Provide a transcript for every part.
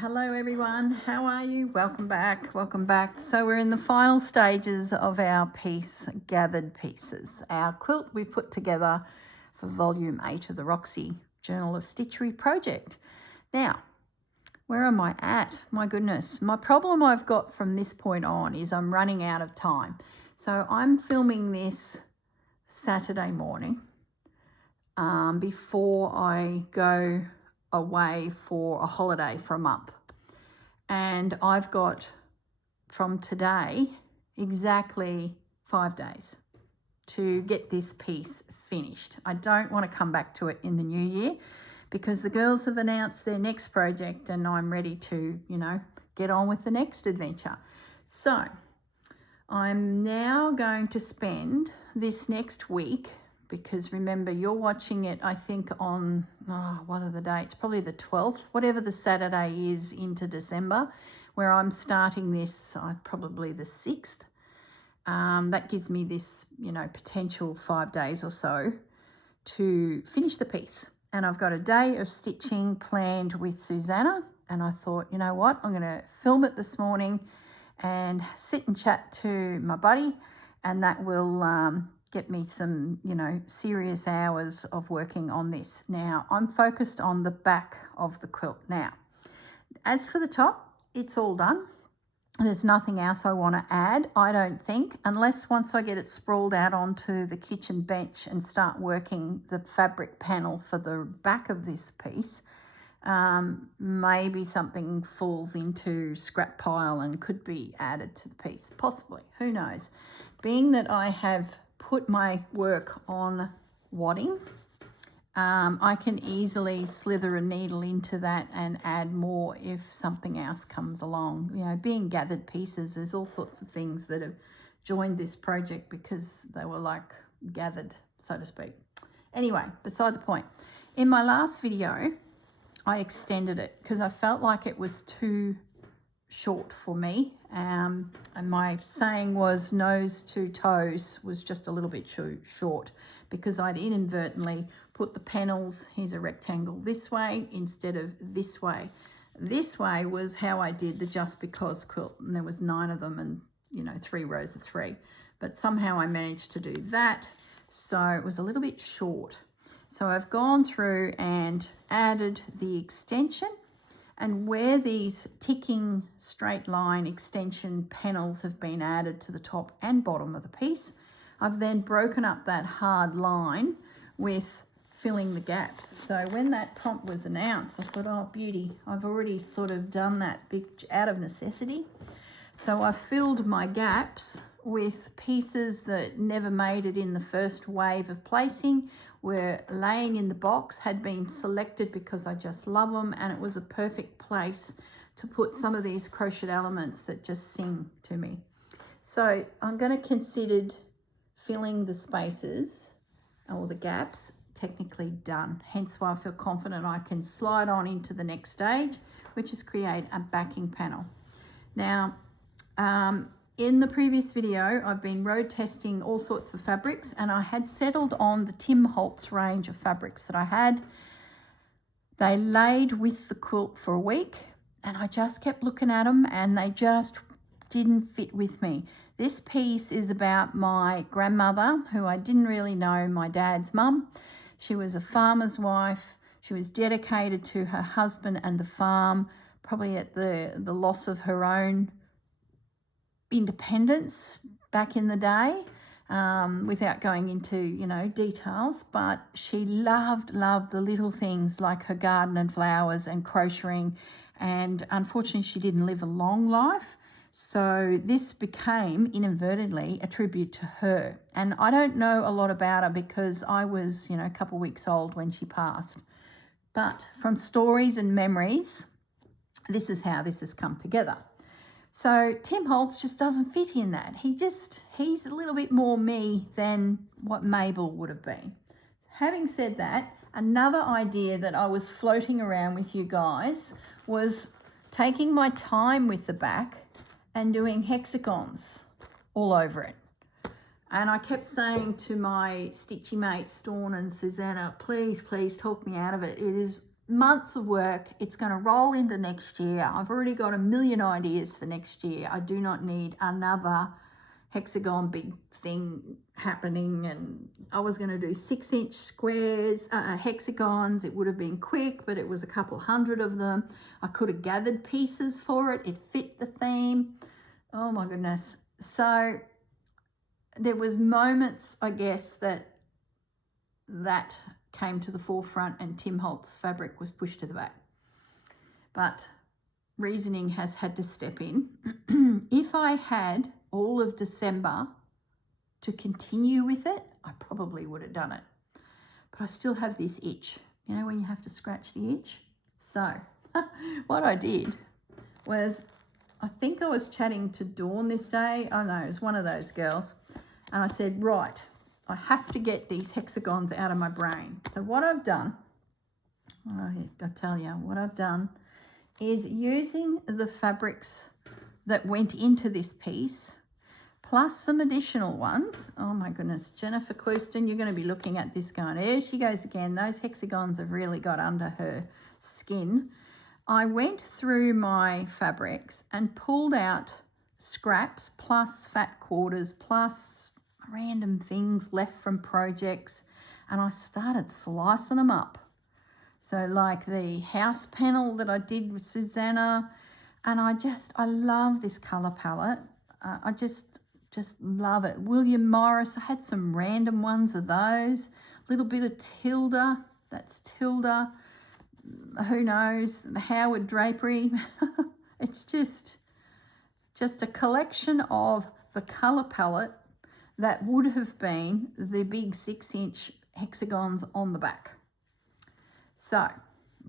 Hello everyone, how are you? Welcome back, welcome back. So we're in the final stages of our piece, Gathered Pieces. Our quilt we put together for volume 8 of the Roxy Journal of Stitchery project. Now, where am I at? My goodness, my problem I've got from this point on is I'm running out of time. So I'm filming this Saturday morning before I go away for a holiday for a month, and I've got from today exactly 5 days to get this piece finished. I don't want to come back to it in the new year because the girls have announced their next project and I'm ready to, get on with the next adventure. So I'm now going to spend this next week, because remember, you're watching it, I think, on, what are the dates? Probably the 12th, whatever the Saturday is into December, where I'm starting this, probably the 6th. That gives me this, potential 5 days or so to finish the piece. And I've got a day of stitching planned with Susanna. And I thought, you know what, I'm going to film it this morning and sit and chat to my buddy, and that will get me some, serious hours of working on this. Now, I'm focused on the back of the quilt now. As for the top, it's all done. There's nothing else I want to add, I don't think, unless once I get it sprawled out onto the kitchen bench and start working the fabric panel for the back of this piece. Maybe something falls into scrap pile and could be added to the piece, possibly, who knows. Being that I have put my work on wadding, I can easily slither a needle into that and add more if something else comes along. Being gathered pieces, there's all sorts of things that have joined this project because they were like gathered, so to speak. Anyway, beside the point. In my last video, I extended it because I felt like it was too short for me. And my saying was nose to toes was just a little bit too short because I'd inadvertently put the panels, here's a rectangle, this way instead of this way. This way was how I did the Just Because quilt, and there was 9 of them and 3 rows of 3. But somehow I managed to do that, so it was a little bit short. So I've gone through and added the extension, and where these ticking straight line extension panels have been added to the top and bottom of the piece, I've then broken up that hard line with filling the gaps. So when that prompt was announced, I thought, oh beauty, I've already sort of done that big out of necessity. So I filled my gaps with pieces that never made it in the first wave of placing, were laying in the box, had been selected because I just love them, and it was a perfect place to put some of these crochet elements that just sing to me. So I'm going to consider filling the spaces or the gaps technically done, hence why I feel confident I can slide on into the next stage, which is create a backing panel. Now, in the previous video, I've been road testing all sorts of fabrics, and I had settled on the Tim Holtz range of fabrics that I had. They laid with the quilt for a week, and I just kept looking at them and they just didn't fit with me. This piece is about my grandmother, who I didn't really know, my dad's mum. She was a farmer's wife. She was dedicated to her husband and the farm, probably at the loss of her own independence back in the day, without going into details, but she loved the little things like her garden and flowers and crocheting, and unfortunately she didn't live a long life, so this became inadvertently a tribute to her. And I don't know a lot about her because I was a couple of weeks old when she passed, but from stories and memories, this is how this has come together. So Tim Holtz just doesn't fit in that. He's a little bit more me than what Mabel would have been. Having said that, another idea that I was floating around with you guys was taking my time with the back and doing hexagons all over it. And I kept saying to my stitchy mates, Dawn and Susanna, please talk me out of it. It is months of work. It's going to roll into next year. I've already got a million ideas for next year. I do not need another Hexagon big thing happening. And I was going to do 6-inch squares, hexagons. It would have been quick, but it was a couple hundred of them. I could have gathered pieces for it. It fit the theme. Oh my goodness. So there was moments, I guess, that came to the forefront and Tim Holt's fabric was pushed to the back. But reasoning has had to step in. If I had all of December to continue with it, I probably would have done it. But I still have this itch. You know when you have to scratch the itch? So what I did was, I think I was chatting to Dawn this day. Oh no, it was one of those girls. And I said, right, I have to get these hexagons out of my brain. So what I've done, I tell you, what I've done is using the fabrics that went into this piece, plus some additional ones. Oh my goodness, Jennifer Clouston, you're going to be looking at this going, there she goes again. Those hexagons have really got under her skin. I went through my fabrics and pulled out scraps plus fat quarters plus random things left from projects, and I started slicing them up. So like the house panel that I did with Susanna, and I love this colour palette. I just love it. William Morris, I had some random ones of those. A little bit of Tilda, that's Tilda. Who knows? The Howard drapery. It's just a collection of the colour palette that would have been the big 6-inch hexagons on the back. So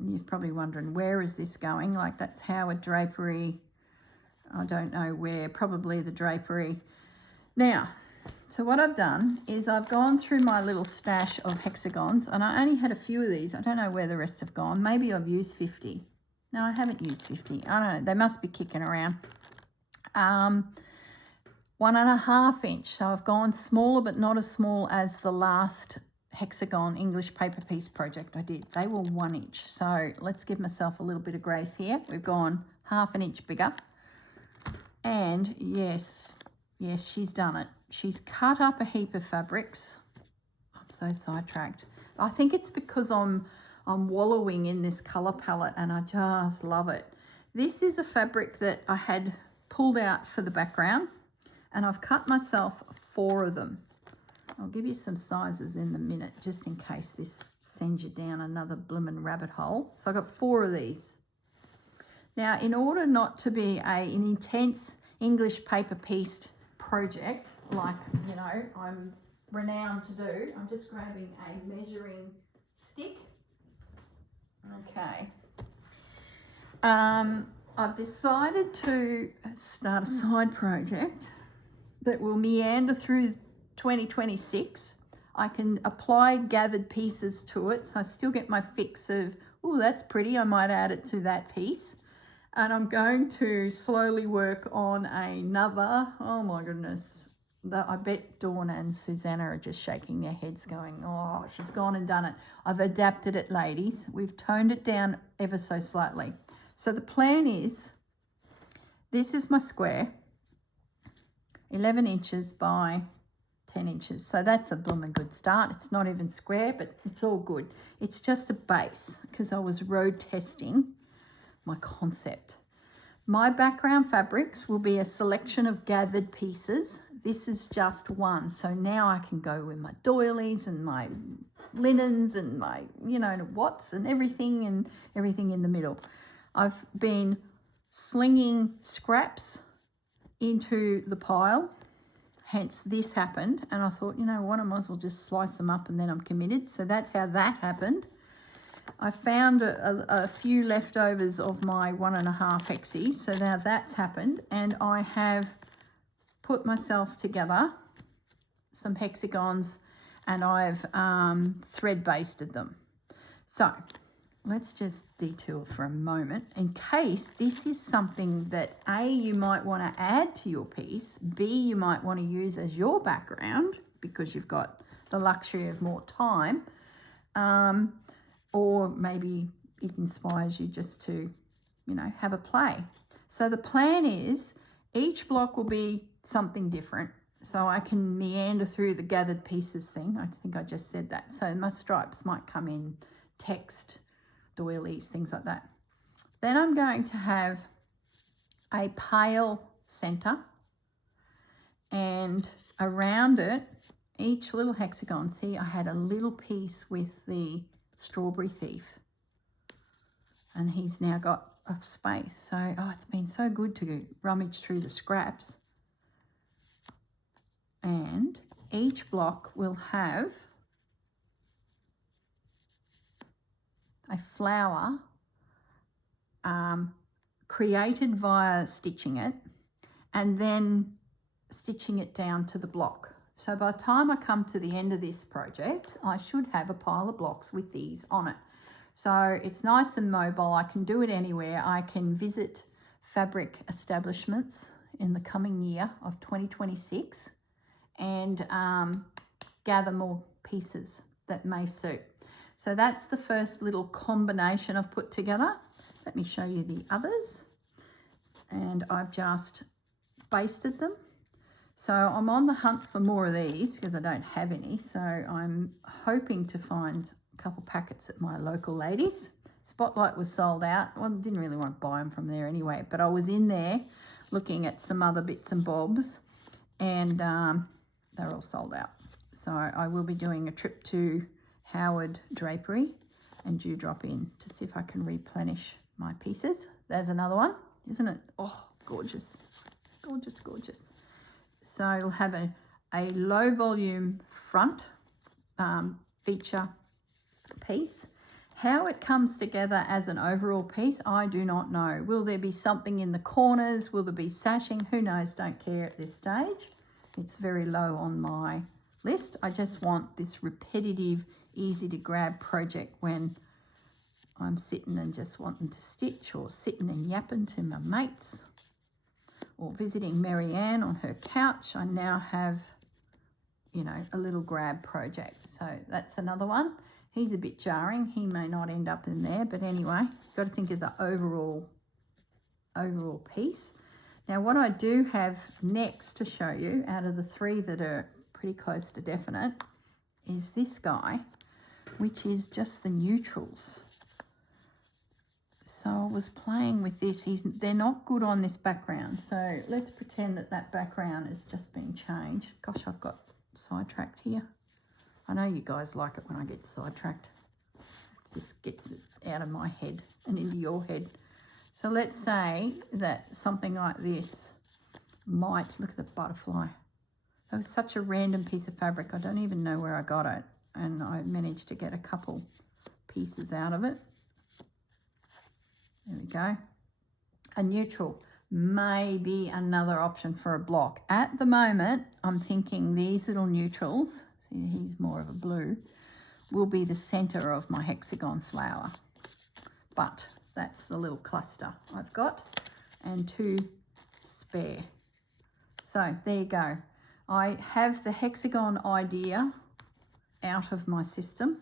you're probably wondering, where is this going? Like, that's Howard drapery. I don't know where, probably the drapery. Now, so what I've done is I've gone through my little stash of hexagons, and I only had a few of these. I don't know where the rest have gone. Maybe I've used 50. No, I haven't used 50. I don't know. They must be kicking around. 1.5 inch. So I've gone smaller, but not as small as the last Hexagon English paper piece project I did. They were 1 inch. So let's give myself a little bit of grace here. We've gone 1/2 inch bigger. And yes, she's done it. She's cut up a heap of fabrics. I'm so sidetracked. I think it's because I'm wallowing in this colour palette and I just love it. This is a fabric that I had pulled out for the background, and I've cut myself 4 of them. I'll give you some sizes in a minute, just in case this sends you down another bloomin' rabbit hole. So I've got 4 of these. Now, in order not to be an intense English paper pieced project, like, you know, I'm renowned to do, I'm just grabbing a measuring stick. Okay. I've decided to start a side project that will meander through 2026. I can apply gathered pieces to it, so I still get my fix of, oh, that's pretty, I might add it to that piece. And I'm going to slowly work on another, oh my goodness, I bet Dawn and Susanna are just shaking their heads going, oh, she's gone and done it. I've adapted it, ladies. We've toned it down ever so slightly. So the plan is, this is my square, 11 inches by 10 inches. So that's a blooming good start. It's not even square, but it's all good. It's just a base because I was road testing my concept. My background fabrics will be a selection of gathered pieces. This is just one. So now I can go with my doilies and my linens and my, you know, watts and everything in the middle. I've been slinging scraps into the pile, hence this happened, and I thought, you know what, I might as well just slice them up and then I'm committed. So that's how that happened. I found a few leftovers of my 1.5 hexi, so now that's happened, and I have put myself together some hexagons and I've thread basted them. So let's just detour for a moment in case this is something that A, you might want to add to your piece, B, you might want to use as your background because you've got the luxury of more time, or maybe it inspires you just to, you know, have a play. So the plan is each block will be something different. So I can meander through the gathered pieces thing. I think I just said that. So my stripes might come in text, doilies, things like that. Then I'm going to have a pale center, and around it, each little hexagon, see, I had a little piece with the strawberry thief, and he's now got a space. So, oh, it's been so good to rummage through the scraps. And each block will have a flower created via stitching it and then stitching it down to the block. So by the time I come to the end of this project, I should have a pile of blocks with these on it. So it's nice and mobile. I can do it anywhere. I can visit fabric establishments in the coming year of 2026 and gather more pieces that may suit. So that's the first little combination I've put together. Let me show you the others. And I've just basted them. So I'm on the hunt for more of these because I don't have any. So I'm hoping to find a couple packets at my local ladies. Spotlight was sold out. Well, I didn't really want to buy them from there anyway, but I was in there looking at some other bits and bobs, and they're all sold out. So I will be doing a trip to Howard Drapery and Dewdrop Inn to see if I can replenish my pieces. There's another one, isn't it? Oh, gorgeous, gorgeous, gorgeous. So it'll have a low volume front feature piece. How it comes together as an overall piece, I do not know. Will there be something in the corners? Will there be sashing? Who knows? Don't care at this stage. It's very low on my list. I just want this repetitive, easy to grab project when I'm sitting and just wanting to stitch, or sitting and yapping to my mates, or visiting Marianne on her couch. I now have, you know, a little grab project. So that's another one. He's a bit jarring. He may not end up in there, but anyway, got to think of the overall piece. Now, what I do have next to show you out of the three that are pretty close to definite is this guy, which is just the neutrals. So I was playing with this. They're not good on this background. So let's pretend that background has just been changed. Gosh, I've got sidetracked here. I know you guys like it when I get sidetracked. It just gets out of my head and into your head. So let's say that something like this might, look at the butterfly. That was such a random piece of fabric. I don't even know where I got it. And I managed to get a couple pieces out of it. There we go. A neutral may be another option for a block. At the moment, I'm thinking these little neutrals, see he's more of a blue, will be the center of my hexagon flower. But that's the little cluster I've got, and two spare. So there you go. I have the hexagon idea out of my system.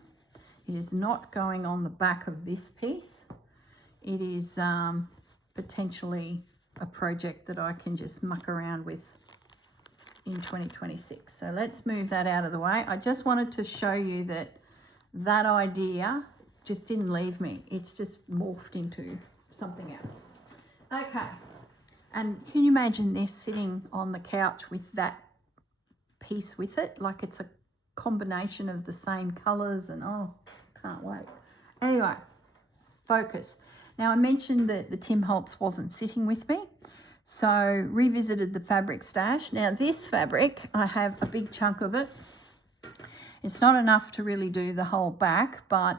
It is not going on the back of this piece. It is potentially a project that I can just muck around with in 2026. So let's move that out of the way. I just wanted to show you that idea just didn't leave me. It's just morphed into something else. Okay. And can you imagine this sitting on the couch with that piece with it? Like it's a combination of the same colours, and oh, can't wait. Anyway, focus. Now I mentioned that the Tim Holtz wasn't sitting with me, so revisited the fabric stash. Now this fabric, I have a big chunk of it. It's not enough to really do the whole back, but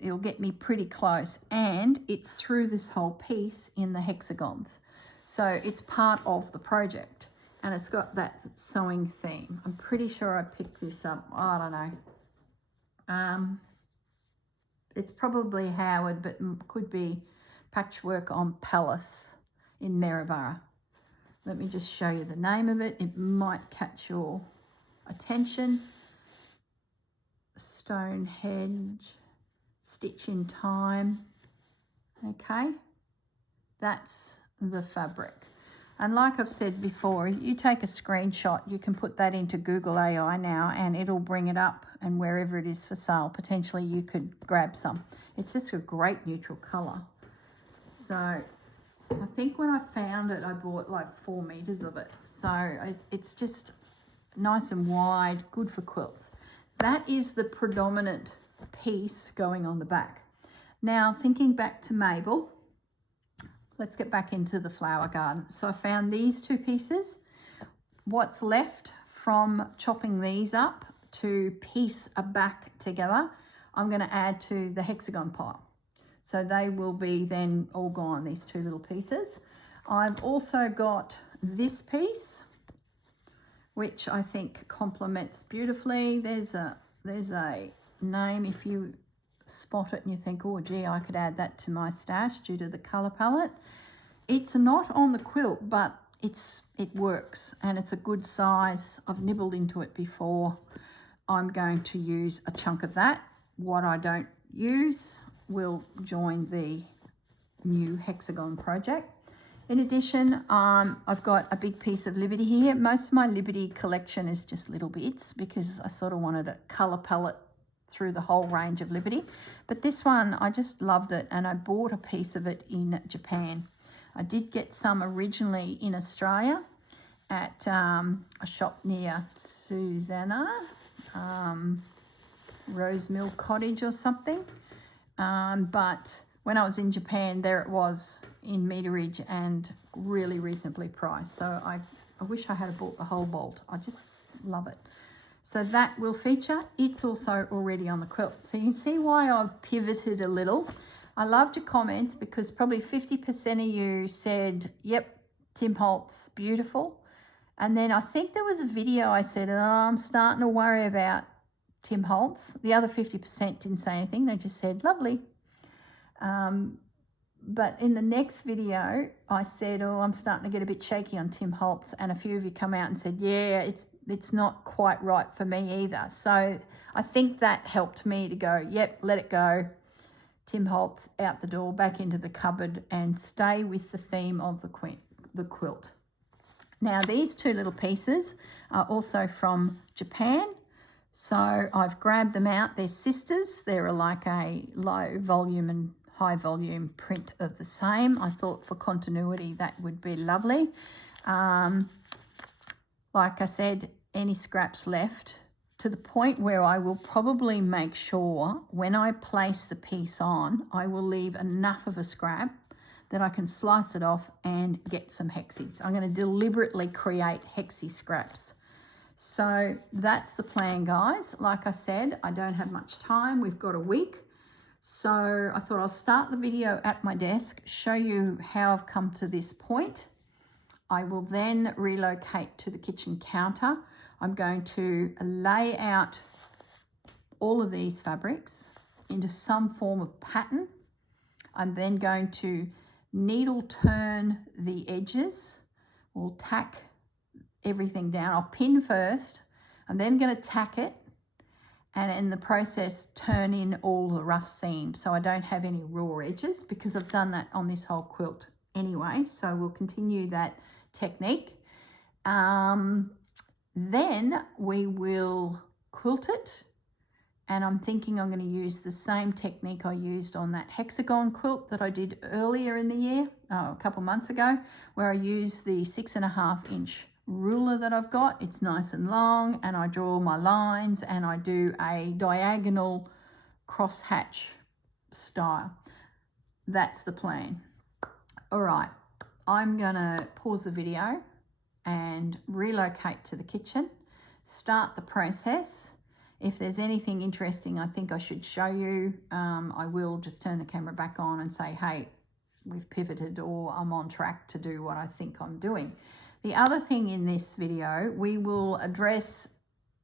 it'll get me pretty close, and it's through this whole piece in the hexagons. So it's part of the project, and it's got that sewing theme. I'm pretty sure I picked this up, I don't know. It's probably Howard, but could be Patchwork on Palace in Maryborough. Let me just show you the name of it. It might catch your attention. Stonehenge, Stitch in Time. Okay, that's the fabric. And like I've said before, you take a screenshot, you can put that into Google AI now and it'll bring it up, and wherever it is for sale, potentially you could grab some. It's just a great neutral colour. So I think when I found it, I bought like 4 meters of it. So it's just nice and wide, good for quilts. That is the predominant piece going on the back. Now, thinking back to Mabel, let's get back into the flower garden. So I found these 2 pieces. What's left from chopping these up to piece a back together, I'm going to add to the hexagon pile. So they will be then all gone, these 2 little pieces. I've also got this piece, which I think complements beautifully. There's a name, if you spot it and you think, oh gee, I could add that to my stash due to the color palette. It's not on the quilt, but it works and it's a good size. I've nibbled into it before. I'm going to use a chunk of that. What I don't use will join the new hexagon project. In addition, I've got a big piece of Liberty here. Most of my Liberty collection is just little bits because I sort of wanted a color palette through the whole range of Liberty. But this one, I just loved it and I bought a piece of it in Japan. I did get some originally in Australia at a shop near Susanna, Rosemill Cottage or something. But when I was in Japan, there it was in meterage and really reasonably priced. So I wish I had bought the whole bolt. I just love it. So that will feature. It's also already on the quilt. So you can see why I've pivoted a little. I loved your comments because probably 50% of you said, yep, Tim Holtz, beautiful. And then I think there was a video I said, oh, I'm starting to worry about Tim Holtz. The other 50% didn't say anything. They just said, lovely. But in the next video, I said, oh, I'm starting to get a bit shaky on Tim Holtz. And a few of you come out and said, yeah, it's not quite right for me either. So I think that helped me to go, yep, let it go. Tim Holtz out the door, back into the cupboard, and stay with the theme of the quilt. Now, these 2 little pieces are also from Japan. So I've grabbed them out. They're sisters. They're like a low volume and high volume print of the same. I thought for continuity that would be lovely. Like I said, any scraps left, to the point where I will probably make sure when I place the piece on, I will leave enough of a scrap that I can slice it off and get some hexies. I'm going to deliberately create hexie scraps. So that's the plan, guys. Like I said, I don't have much time. We've got a week. So I thought I'll start the video at my desk, show you how I've come to this point. I will then relocate to the kitchen counter. I'm going to lay out all of these fabrics into some form of pattern. I'm then going to needle turn the edges. We'll tack everything down. I'll pin first. I'm then going to tack it, and in the process turn in all the rough seams so I don't have any raw edges, because I've done that on this whole quilt anyway. So we'll continue that technique. Then we will quilt it, and I'm thinking I'm going to use the same technique I used on that hexagon quilt that I did earlier in the year, a couple months ago, where I used the 6.5 inch ruler that I've got. It's nice and long, and I draw my lines and I do a diagonal crosshatch style. That's the plan. All right, I'm gonna pause the video and relocate to the kitchen, start the process. If there's anything interesting I think I should show you, I will just turn the camera back on and say, hey, we've pivoted, or I'm on track to do what I think I'm doing. The other thing in this video, we will address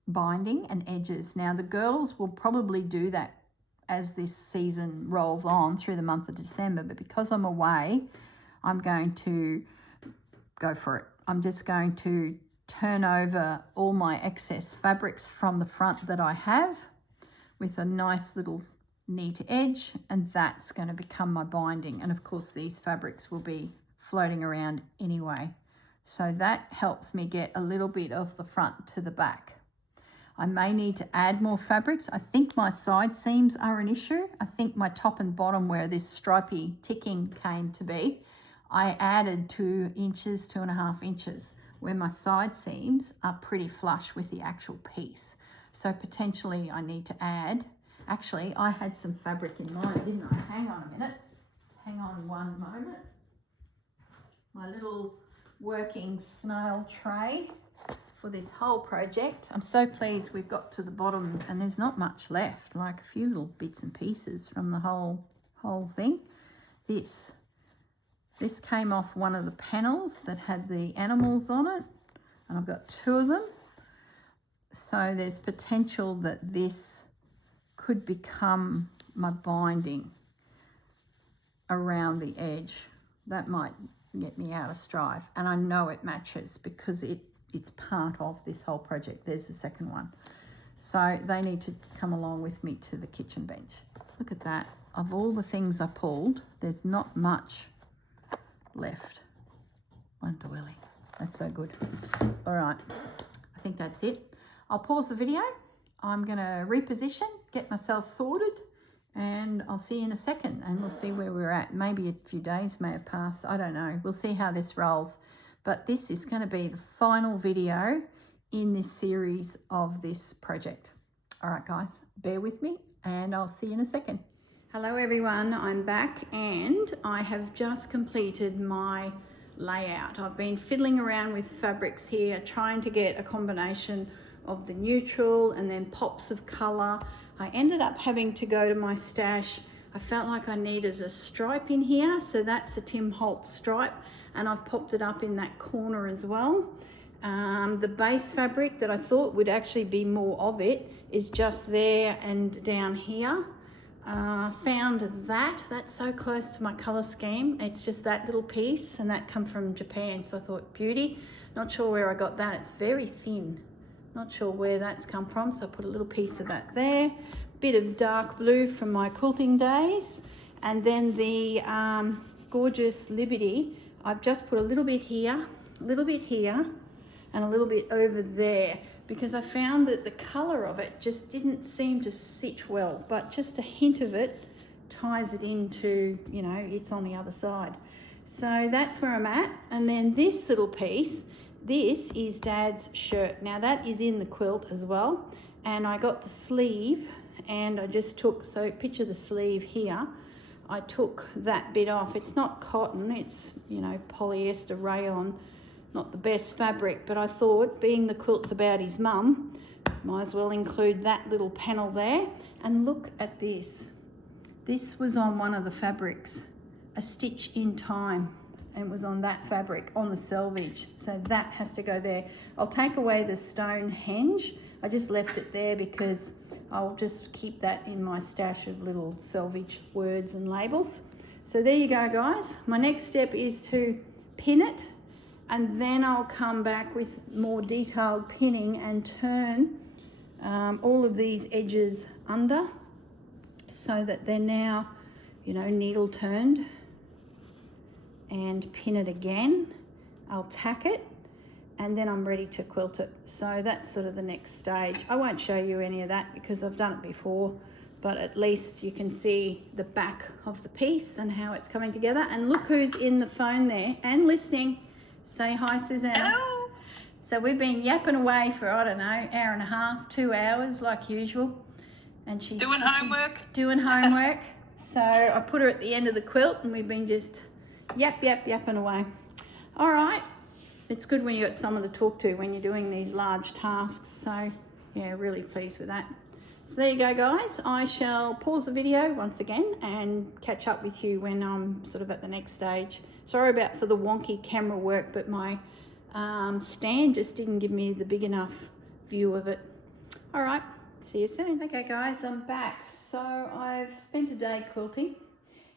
binding and edges. Now, the girls will probably do that as this season rolls on through the month of December, but because I'm away, I'm going to go for it. I'm just going to turn over all my excess fabrics from the front that I have with a nice little neat edge, and that's going to become my binding. And of course these fabrics will be floating around anyway. So that helps me get a little bit of the front to the back. I may need to add more fabrics. I think my side seams are an issue. I think my top and bottom where this stripy ticking came to be, I added 2 inches, 2.5 inches, where my side seams are pretty flush with the actual piece. So potentially I need to add, actually I had some fabric in mind, didn't I? Hang on a minute, hang on one moment. My little working snail tray for this whole project. I'm so pleased we've got to the bottom and there's not much left, like a few little bits and pieces from the whole thing. This came off one of the panels that had the animals on it, and I've got 2 of them. So there's potential that this could become my binding around the edge. That might get me out of strife, and I know it matches because it's part of this whole project. There's the second one. So they need to come along with me to the kitchen bench. Look at that. Of all the things I pulled, there's not much left. Wonder Willy. That's so good. All right, I think that's it. I'll pause the video. I'm going to reposition, get myself sorted, and I'll see you in a second, and we'll see where we're at. Maybe a few days may have passed. I don't know. We'll see how this rolls. But this is going to be the final video in this series of this project. All right, guys, bear with me, and I'll see you in a second. Hello, everyone. I'm back, and I have just completed my layout. I've been fiddling around with fabrics here, trying to get a combination of the neutral and then pops of color. I ended up having to go to my stash. I felt like I needed a stripe in here, so that's a Tim Holtz stripe, and I've popped it up in that corner as well. The base fabric that I thought would actually be more of it is just there and down here. Found that's so close to my color scheme. It's just that little piece, and that come from Japan, so I thought beauty. Not sure where I got that. It's very thin. Not sure where that's come from, so I put a little piece of that there. Bit of dark blue from my quilting days, and then the gorgeous Liberty. I've just put a little bit here, and a little bit over there, because I found that the color of it just didn't seem to sit well, but just a hint of it ties it into, you know, it's on the other side. So that's where I'm at. And then this little piece, this is Dad's shirt. Now that is in the quilt as well. And I got the sleeve, and I just took, so picture the sleeve here. I took that bit off. It's not cotton, it's, you know, polyester rayon, not the best fabric, but I thought, being the quilt's about his mum, might as well include that little panel there. And look at this. This was on one of the fabrics, a stitch in time, and was on that fabric, on the selvage. So that has to go there. I'll take away the stone henge. I just left it there because I'll just keep that in my stash of little selvage words and labels. So there you go, guys. My next step is to pin it, and then I'll come back with more detailed pinning and turn all of these edges under so that they're now, you know, needle turned, and pin it again. I'll tack it, and then I'm ready to quilt it. So that's sort of the next stage. I won't show you any of that because I've done it before, but at least you can see the back of the piece and how it's coming together. And look who's in the phone there and listening. Say hi, Susanna. Hello. So we've been yapping away for, I don't know, hour and a half, 2 hours like usual. And she's doing homework. Doing homework. So I put her at the end of the quilt, and we've been just yapping away. All right. It's good when you've got someone to talk to when you're doing these large tasks. So yeah, really pleased with that. So there you go, guys. I shall pause the video once again and catch up with you when I'm sort of at the next stage. Sorry about for the wonky camera work, but my stand just didn't give me the big enough view of it. All right, see you soon. Okay, guys, I'm back. So I've spent a day quilting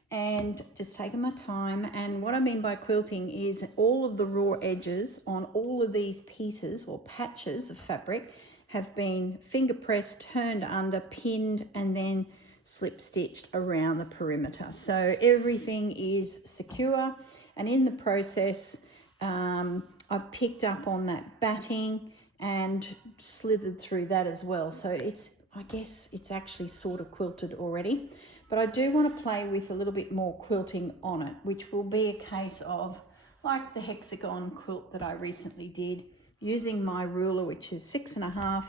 and just taken my time. And what I mean by quilting is all of the raw edges on all of these pieces or patches of fabric have been finger pressed, turned under, pinned, and then slip stitched around the perimeter. So everything is secure, and in the process I've picked up on that batting and slithered through that as well. So I guess it's actually sort of quilted already, but I do want to play with a little bit more quilting on it, which will be a case of like the Hexagon quilt that I recently did, using my ruler, which is 6.5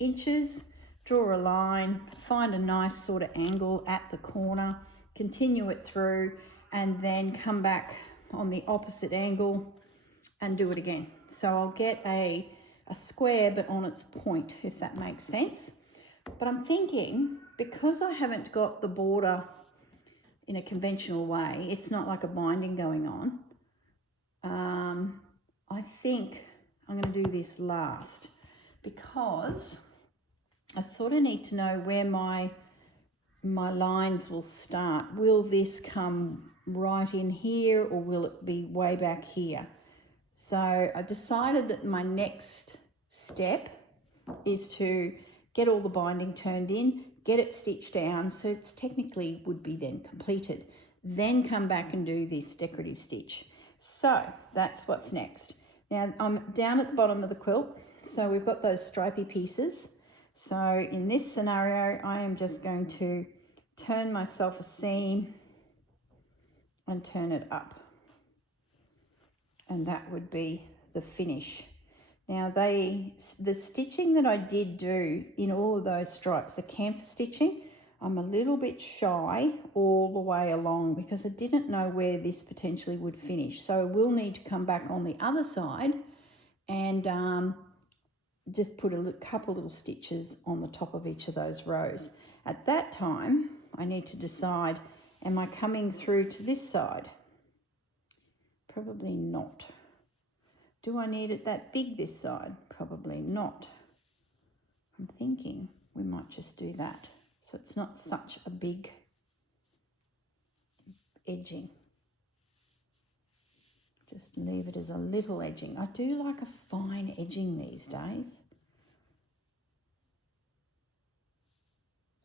inches, draw a line, find a nice sort of angle at the corner, continue it through, and then come back on the opposite angle and do it again. So I'll get a square but on its point, if that makes sense. But I'm thinking, because I haven't got the border in a conventional way, it's not like a binding going on, I think I'm going to do this last, because I sort of need to know where my lines will start. Will this come right in here, or will it be way back here? So I decided that my next step is to get all the binding turned in, get it stitched down, so it's technically would be then completed. Then come back and do this decorative stitch. So that's what's next. Now I'm down at the bottom of the quilt, so we've got those stripy pieces. So in this scenario, I am just going to turn myself a seam and turn it up. And that would be the finish. Now the stitching that I did do in all of those stripes, the canvas stitching, I'm a little bit shy all the way along because I didn't know where this potentially would finish. So I will need to come back on the other side and just put a couple little stitches on the top of each of those rows. At that time, I need to decide, am I coming through to this side? Probably not. Do I need it that big this side? Probably not. I'm thinking we might just do that, so it's not such a big edging. Just leave it as a little edging. I do like a fine edging these days.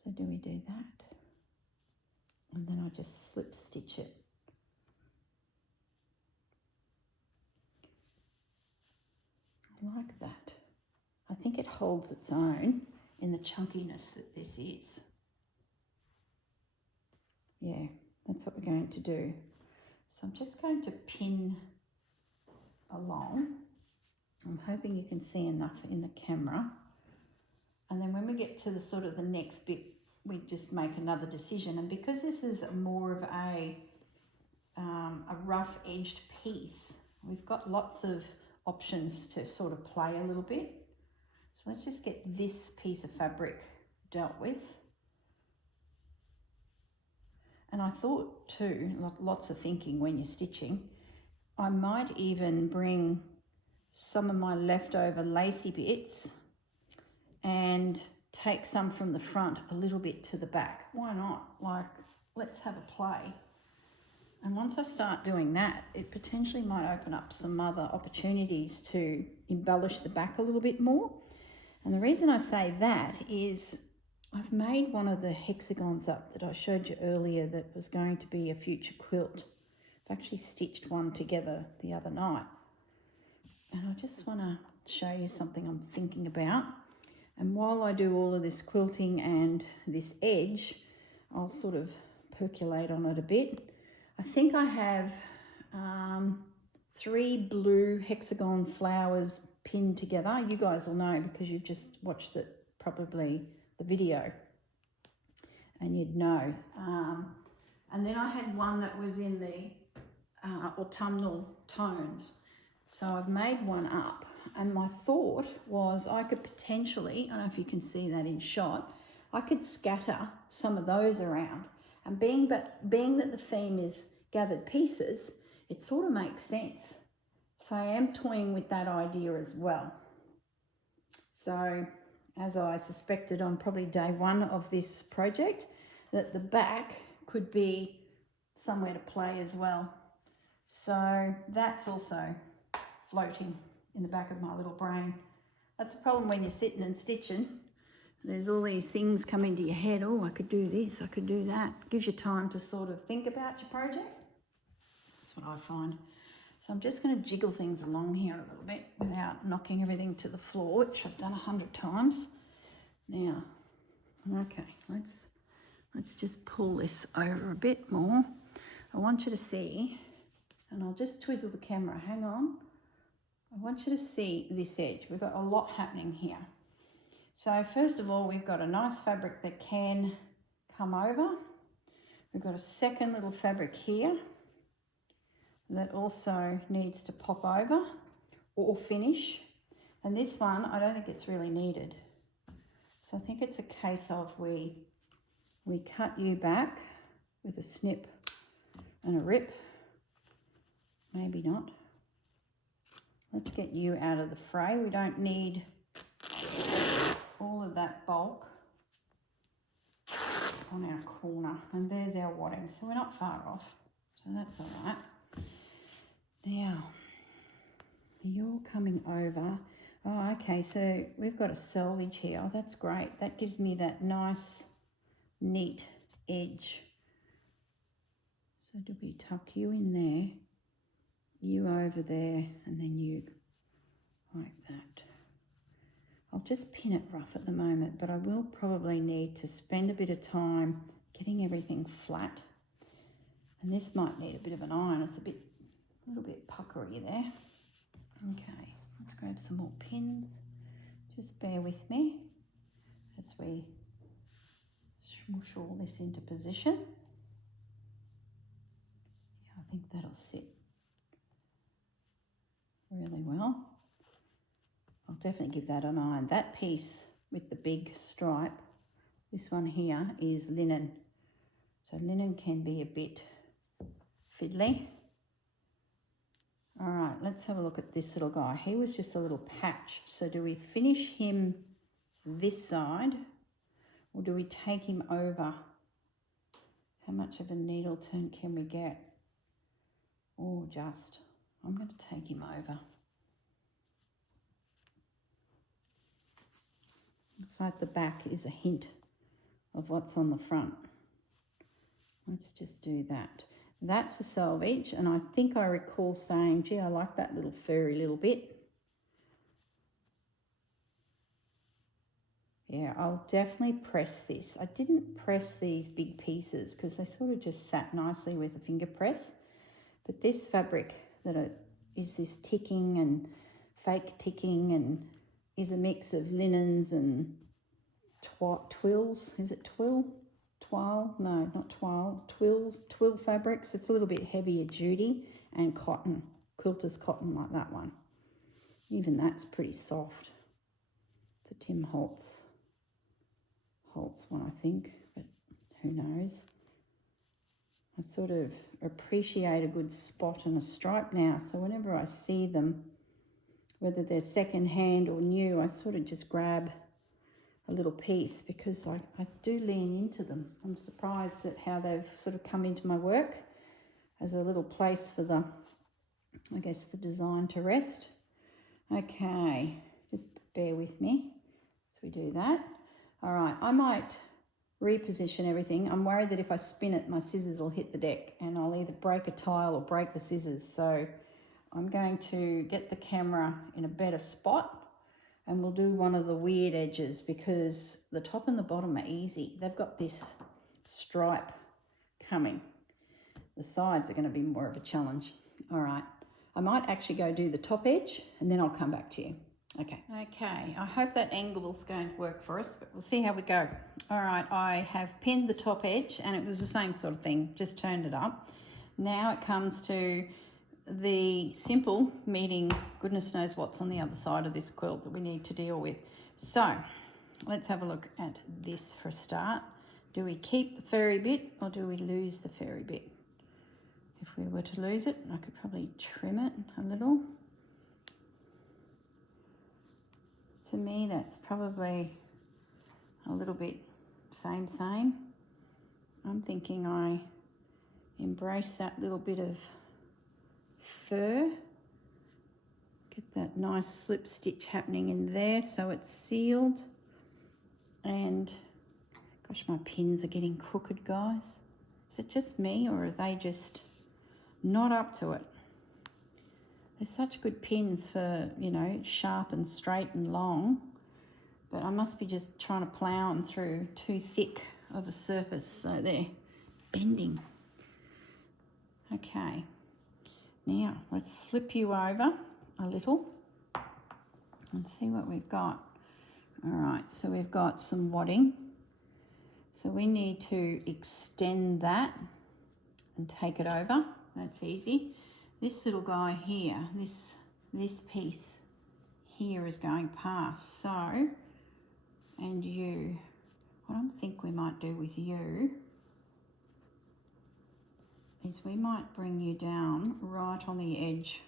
So do we do that? And then I just slip stitch it. I like that. I think it holds its own in the chunkiness that this is. Yeah, that's what we're going to do. So I'm just going to pin along. I'm hoping you can see enough in the camera. And then when we get to the sort of the next bit, we just make another decision. And because this is more of a rough edged piece, we've got lots of options to sort of play a little bit. So let's just get this piece of fabric dealt with. And I thought too, lots of thinking when you're stitching, I might even bring some of my leftover lacy bits and take some from the front a little bit to the back. Why not? Like, let's have a play. And once I start doing that, it potentially might open up some other opportunities to embellish the back a little bit more. And the reason I say that is I've made one of the hexagons up that I showed you earlier that was going to be a future quilt. I've actually stitched one together the other night. And I just want to show you something I'm thinking about. And while I do all of this quilting and this edge, I'll sort of percolate on it a bit. I think I have 3 blue hexagon flowers pinned together. You guys will know because you've just watched it, probably the video, and you'd know. And then I had one that was in the autumnal tones. So I've made one up, and my thought was I could potentially, I don't know if you can see that in shot, I could scatter some of those around. And being that the theme is gathered pieces, it sort of makes sense. So I am toying with that idea as well. So as I suspected on probably day 1 of this project, that the back could be somewhere to play as well. So that's also floating in the back of my little brain. That's the problem when you're sitting and stitching. there's all these things coming to your head. Oh, I could do this, I could do that. Gives you time to sort of think about your project. That's what I find. So I'm just going to jiggle things along here a little bit without knocking everything to the floor, which I've done 100 times. Now, okay, let's just pull this over a bit more. I want you to see, and I'll just twizzle the camera, hang on. I want you to see this edge. We've got a lot happening here. So first of all, we've got a nice fabric that can come over. We've got a second little fabric here that also needs to pop over or finish. And this one, I don't think it's really needed. So I think it's a case of we cut you back with a snip and a rip. Maybe not. Let's get you out of the fray. We don't need all of that bulk on our corner. And there's our wadding. So we're not far off. So that's all right. Now, you're coming over. Oh, okay, so we've got a selvage here. Oh, that's great. That gives me that nice, neat edge. So do we tuck you in there, you over there, and then you like that. I'll just pin it rough at the moment, but I will probably need to spend a bit of time getting everything flat. And this might need a bit of an iron. It's a little bit puckery there. Okay, let's grab some more pins. Just bear with me as we smoosh all this into position. Yeah, I think that'll sit really well. I'll definitely give that an iron. That piece with the big stripe, this one here is linen. So linen can be a bit fiddly. All right, let's have a look at this little guy. He was just a little patch. So do we finish him this side or do we take him over? How much of a needle turn can we get? Or just, I'm going to take him over. Looks like the back is a hint of what's on the front. Let's just do that. That's a selvage, and I think I recall saying, gee, I like that little furry little bit. Yeah, I'll definitely press this. I didn't press these big pieces because they sort of just sat nicely with a finger press. But this fabric that is this ticking and fake ticking and is a mix of linens and twills. Is it twill? Twile? No, not twile. Twill fabrics. It's a little bit heavier duty, and cotton. Quilter's cotton like that one. Even that's pretty soft. It's a Tim Holtz one, I think, but who knows. I sort of appreciate a good spot and a stripe now, so whenever I see them, whether they're second hand or new, I sort of just grab a little piece because I do lean into them. I'm surprised at how they've sort of come into my work as a little place for the, I guess, the design to rest. Okay, just bear with me as we do that. All right, I might reposition everything. I'm worried that if I spin it, my scissors will hit the deck and I'll either break a tile or break the scissors. So I'm going to get the camera in a better spot and we'll do one of the weird edges because the top and the bottom are easy. They've got this stripe coming. The sides are going to be more of a challenge. All right, I might actually go do the top edge and then I'll come back to you. Okay, I hope that angle is going to work for us, but we'll see how we go. All right, I have pinned the top edge and it was the same sort of thing, just turned it up. Now it comes to the simple meeting goodness knows what's on the other side of this quilt that we need to deal with. So let's have a look at this for a start. Do we keep the furry bit or do we lose the furry bit? If we were to lose it, I could probably trim it a little. To me, that's probably a little bit same. I'm thinking I embrace that little bit of fur, get that nice slip stitch happening in there so it's sealed. And gosh, my pins are getting crooked, guys. Is it just me, or are they just not up to it? They're such good pins for, you know, sharp and straight and long, but I must be just trying to plow them through too thick of a surface, so they're bending. Okay, now let's flip you over a little and see what we've got. All right, so we've got some wadding. So we need to extend that and take it over. That's easy. This little guy here, this piece here is going past. So, and you, what I think we might do with you is we might bring you down right on the edge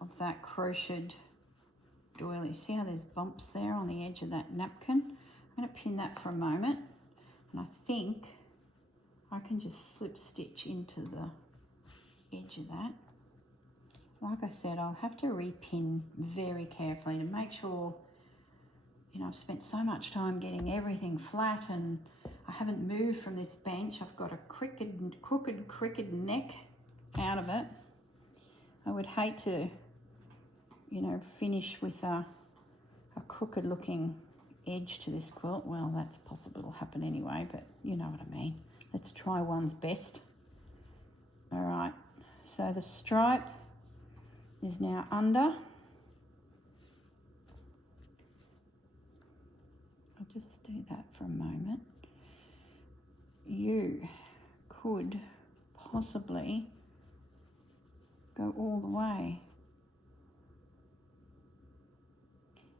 of that crocheted doily. See how there's bumps there on the edge of that napkin? I'm going to pin that for a moment, and I think I can just slip stitch into the edge of that. Like I said, I'll have to repin very carefully to make sure, you know, I've spent so much time getting everything flat and I haven't moved from this bench. I've got a crooked neck out of it. I would hate to, you know, finish with a crooked looking edge to this quilt. Well, that's possible, it'll happen anyway, but you know what I mean. Let's try one's best. All right, so the stripe is now under. I'll just do that for a moment. You could possibly go all the way.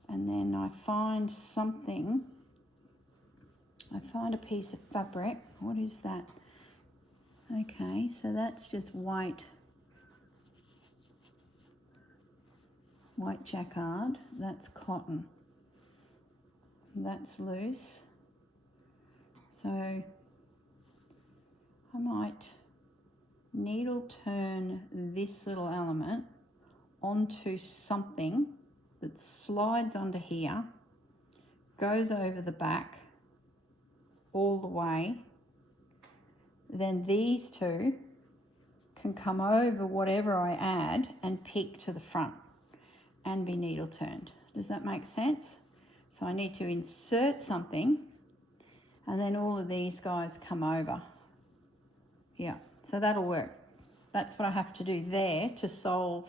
And then I find something, I find a piece of fabric. What is that? Okay, so that's just white jacquard. That's cotton. That's loose. So I might needle turn this little element onto something that slides under here, goes over the back all the way. Then these two can come over whatever I add and peek to the front and be needle turned. Does that make sense? So I need to insert something and then all of these guys come over. Yeah, so that'll work. That's what I have to do there to solve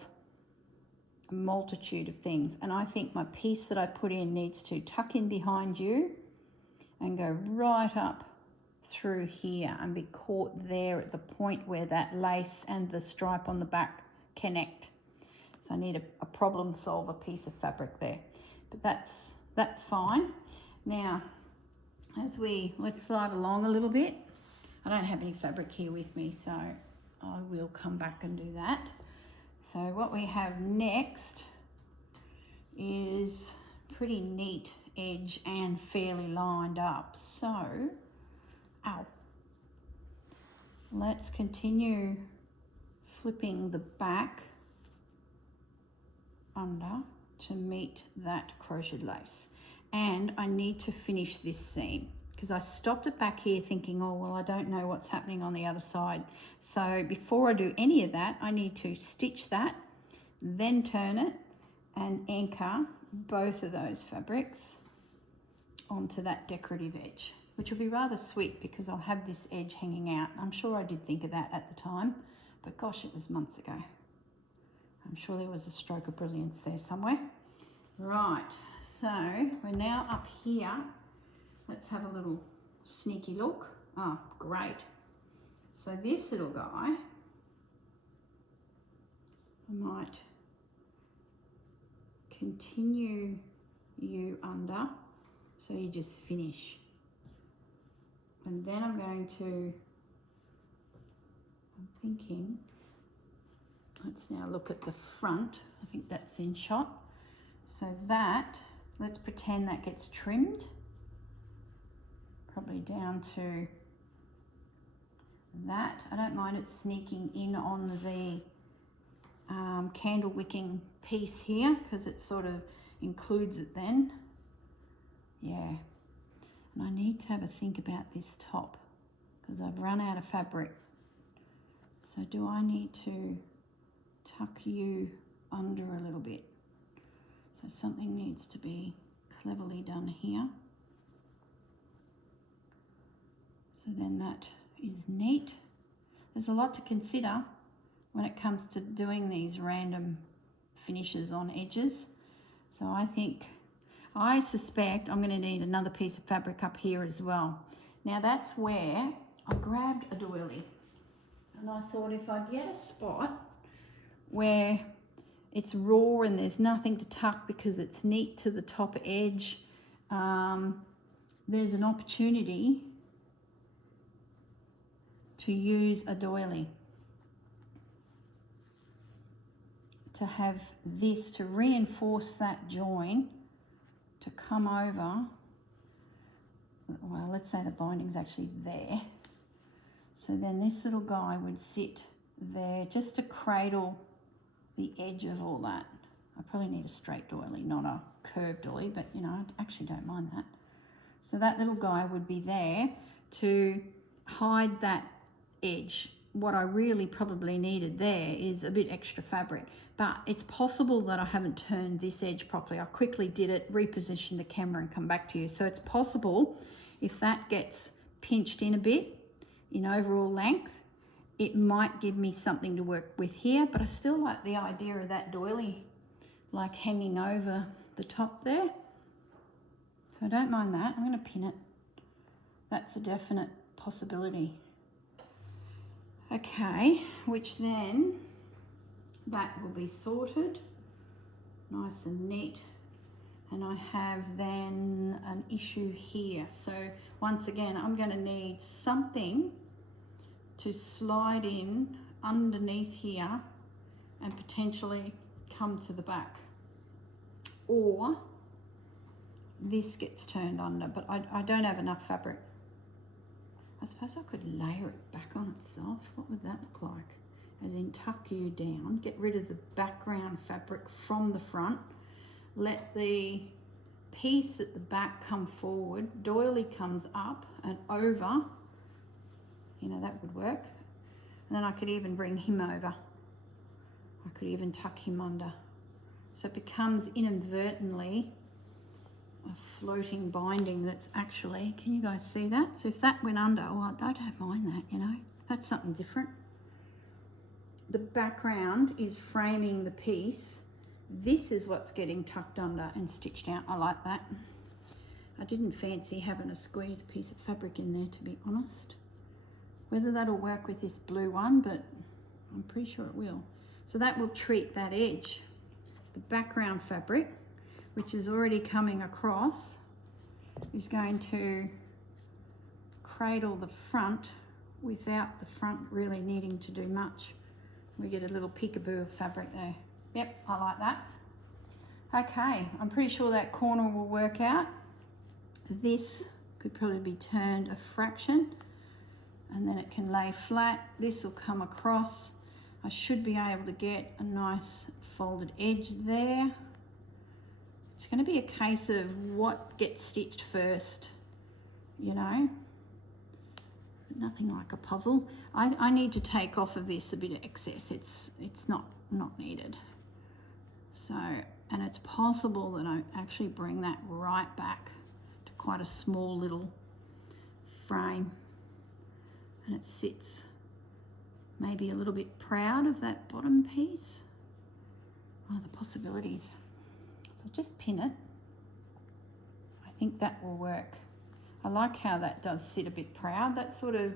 a multitude of things. And I think my piece that I put in needs to tuck in behind you and go right up through here and be caught there at the point where that lace and the stripe on the back connect. So I need a problem solver piece of fabric there, but that's fine. Now, let's slide along a little bit. I don't have any fabric here with me, so I will come back and do that. So what we have next is pretty neat edge and fairly lined up. So, let's continue flipping the back under to meet that crocheted lace. And I need to finish this seam because I stopped it back here thinking, oh, well, I don't know what's happening on the other side. So before I do any of that, I need to stitch that, then turn it and anchor both of those fabrics onto that decorative edge, which will be rather sweet because I'll have this edge hanging out. I'm sure I did think of that at the time, but gosh, it was months ago. I'm sure there was a stroke of brilliance there somewhere. Right, so we're now up here. Let's have a little sneaky look. Oh, great. So this little guy, I might continue you under so you just finish. And then I'm thinking, let's now look at the front. I think that's in shot. So that, let's pretend that gets trimmed. Probably down to that. I don't mind it sneaking in on the candle wicking piece here because it sort of includes it then. Yeah. And I need to have a think about this top because I've run out of fabric. So do I need to tuck you under a little bit? So something needs to be cleverly done here. So then that is neat. There's a lot to consider when it comes to doing these random finishes on edges. So I suspect I'm going to need another piece of fabric up here as well. Now that's where I grabbed a doily. And I thought if I get a spot where it's raw and there's nothing to tuck because it's neat to the top edge, there's an opportunity to use a doily. To have this to reinforce that join, to come over, well, let's say the binding's actually there. So then this little guy would sit there just to cradle the edge of all that. I probably need a straight doily, not a curved doily, but you know, I actually don't mind that. So that little guy would be there to hide that edge. What I really probably needed there is a bit extra fabric, but it's possible that I haven't turned this edge properly. I quickly did it, repositioned the camera and come back to you. So it's possible if that gets pinched in a bit in overall length, it might give me something to work with here, but I still like the idea of that doily like hanging over the top there. So I don't mind that. I'm going to pin it. That's a definite possibility. Okay, which then that will be sorted nice and neat. And I have then an issue here. So once again, I'm going to need something to slide in underneath here and potentially come to the back. Or this gets turned under, but I don't have enough fabric. I suppose I could layer it back on itself. What would that look like? As in tuck you down, get rid of the background fabric from the front, let the piece at the back come forward, doily comes up and over, you know, that would work. And then I could even bring him over. I could even tuck him under. So it becomes inadvertently a floating binding that's actually, can you guys see that? So if that went under, well, I don't mind that, you know, that's something different. The background is framing the piece. This is what's getting tucked under and stitched out. I like that. I didn't fancy having a squeeze piece of fabric in there, to be honest. Whether that'll work with this blue one, but I'm pretty sure it will. So that will treat that edge. The background fabric, which is already coming across, is going to cradle the front without the front really needing to do much. We get a little peekaboo of fabric there. Yep, I like that. Okay, I'm pretty sure that corner will work out. This could probably be turned a fraction and then it can lay flat. This will come across. I should be able to get a nice folded edge there. It's going to be a case of what gets stitched first, you know. Nothing like a puzzle. I need to take off of this a bit of excess. It's not needed. So, and it's possible that I actually bring that right back to quite a small little frame, and it sits maybe a little bit proud of that bottom piece. Oh, the possibilities. So just pin it. I think that will work. I like how that does sit a bit proud. That sort of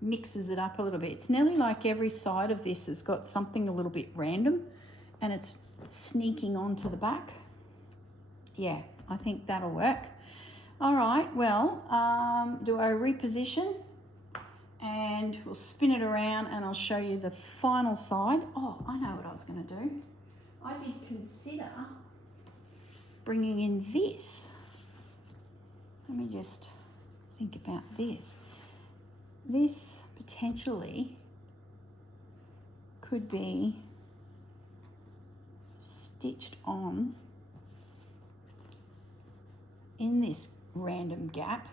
mixes it up a little bit. It's nearly like every side of this has got something a little bit random and it's sneaking onto the back. Yeah, I think that'll work. All right, well, do I reposition? And we'll spin it around and I'll show you the final side. Oh, I know what I was going to do. I did consider bringing in this. Let me just think about this. This potentially could be stitched on in this random gap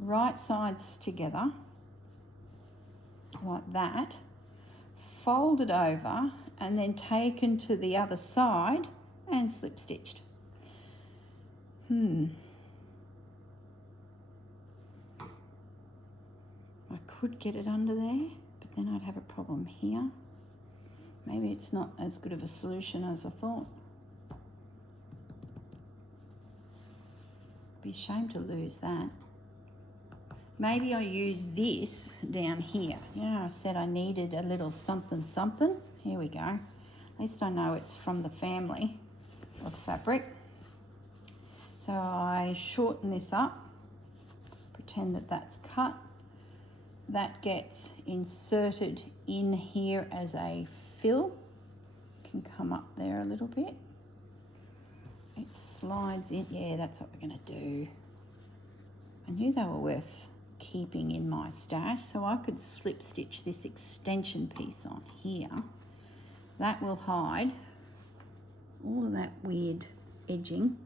right sides together like that, fold it over and then taken to the other side and slip stitched. I could get it under there, but then I'd have a problem here. Maybe it's not as good of a solution as I thought. Be a shame to lose that. Maybe I use this down here. You know, I said I needed a little something something. Here we go. At least I know it's from the family of fabric. So I shorten this up, pretend that that's cut. That gets inserted in here as a fill. Can come up there a little bit. It slides in. Yeah, that's what we're going to do. I knew they were worth keeping in my stash, so I could slip stitch this extension piece on here. That will hide all of that weird edging.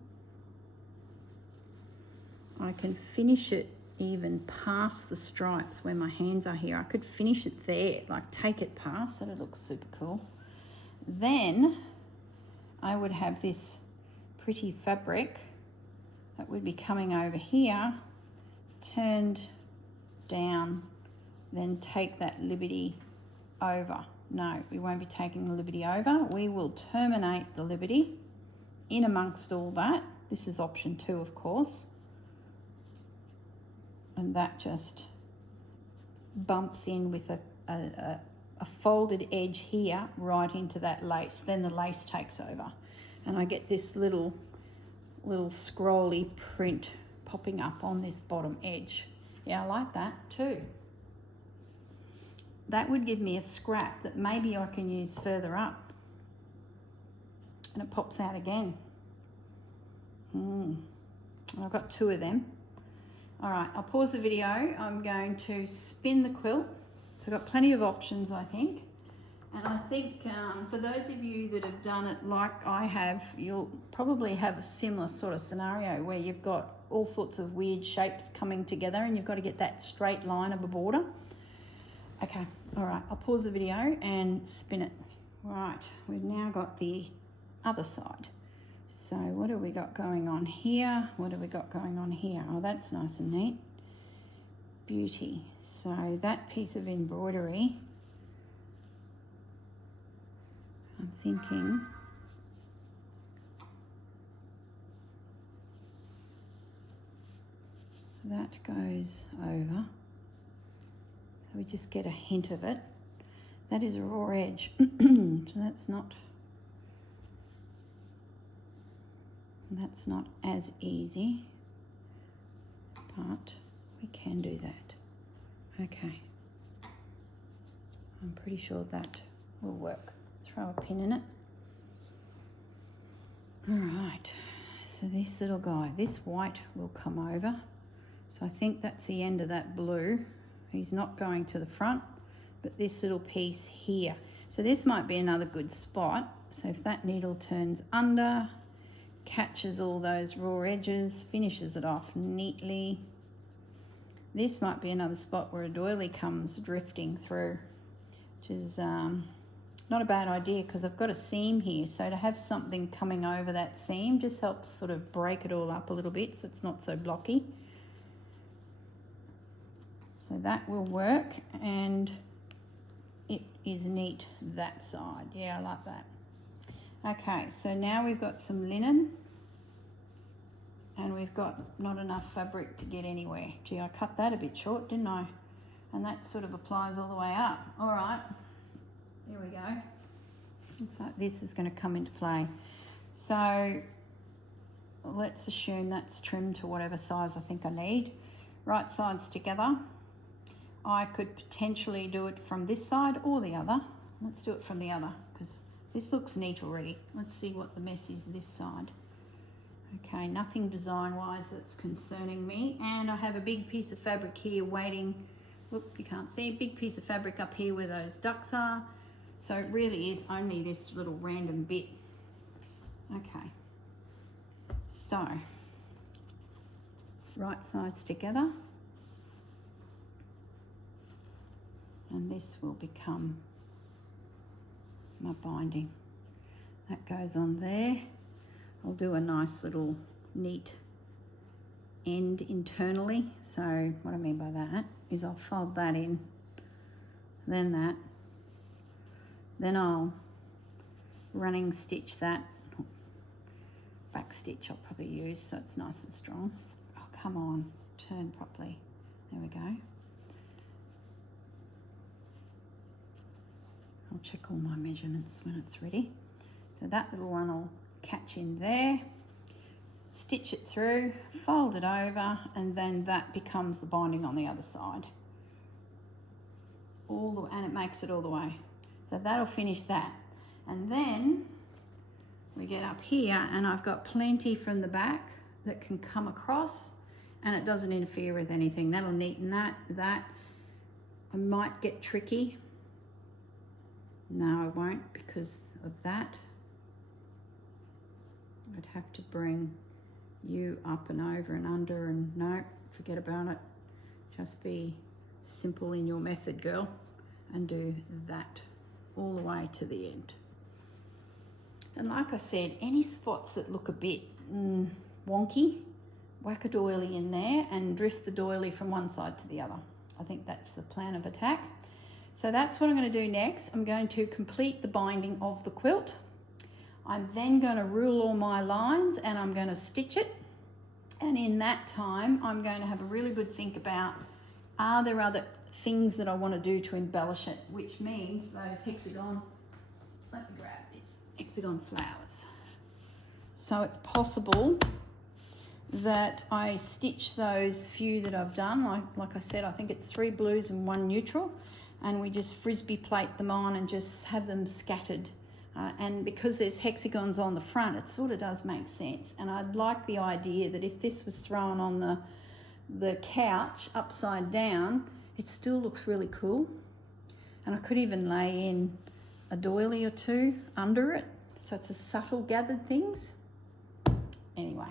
I can finish it even past the stripes where my hands are here. I could finish it there, like take it past. That looks super cool. Then I would have this pretty fabric that would be coming over here, turned down, then take that liberty over. No, we won't be taking the liberty over. We will terminate the liberty in amongst all that. This is option 2, of course. And that just bumps in with a folded edge here right into that lace. Then the lace takes over. And I get this little scrolly print popping up on this bottom edge. Yeah, I like that too. That would give me a scrap that maybe I can use further up. And it pops out again. I've got 2 of them. All right, I'll pause the video. I'm going to spin the quilt. So I've got plenty of options, I think. And I think for those of you that have done it like I have, you'll probably have a similar sort of scenario where you've got all sorts of weird shapes coming together and you've got to get that straight line of a border. Okay, all right, I'll pause the video and spin it. Right, we've now got the other side. So what have we got going on here? What have we got going on here? Oh, that's nice and neat. Beauty. So that piece of embroidery, I'm thinking that goes over. So we just get a hint of it. That is a raw edge, so that's not as easy, but we can do that. Okay, I'm pretty sure that will work. Throw a pin in it. All right, so this little guy, this white will come over. So I think that's the end of that blue. He's not going to the front, but this little piece here. So this might be another good spot. So if that needle turns under, catches all those raw edges, finishes it off neatly. This might be another spot where a doily comes drifting through, which is not a bad idea because I've got a seam here. So to have something coming over that seam just helps sort of break it all up a little bit so it's not so blocky. So that will work, and it is neat that side. Yeah, I like that. Okay, so now we've got some linen and we've got not enough fabric to get anywhere. Gee, I cut that a bit short, didn't I? And that sort of applies all the way up. All right, here we go. Looks like this is going to come into play. So let's assume that's trimmed to whatever size I think I need. Right sides together. I could potentially do it from this side or the other. Let's do it from the other because this looks neat already. Let's see what the mess is this side. Okay, nothing design-wise that's concerning me. And I have a big piece of fabric here waiting. Look, you can't see a big piece of fabric up here where those ducks are. So it really is only this little random bit. Okay, so right sides together. this will become my binding. That goes on there. I'll do a nice little neat end internally. So what I mean by that is I'll fold that in, then that, then I'll running stitch that, back stitch I'll probably use so it's nice and strong. Oh, come on, turn properly. There we go. I'll check all my measurements when it's ready. So that little one will catch in there, stitch it through, fold it over, and then that becomes the binding on the other side. And it makes it all the way. So that'll finish that. And then we get up here and I've got plenty from the back that can come across and it doesn't interfere with anything. That'll neaten that. I might get tricky. No, I won't because of that. I'd have to bring you up and over and under, and no, forget about it. Just be simple in your method, girl, and do that all the way to the end. And like I said, any spots that look a bit wonky, whack a doily in there and drift the doily from one side to the other. I think that's the plan of attack. So that's what I'm going to do next. I'm going to complete the binding of the quilt. I'm then going to rule all my lines and I'm going to stitch it. And in that time, I'm going to have a really good think about, are there other things that I want to do to embellish it, which means those hexagon, let me grab this, hexagon flowers. So it's possible that I stitch those few that I've done. Like I said, I think it's 3 blues and 1 neutral, and we just frisbee plate them on and just have them scattered. And because there's hexagons on the front, it sort of does make sense. And I'd like the idea that if this was thrown on the couch upside down, it still looks really cool. And I could even lay in a doily or 2 under it. So it's a subtle gathered things. Anyway,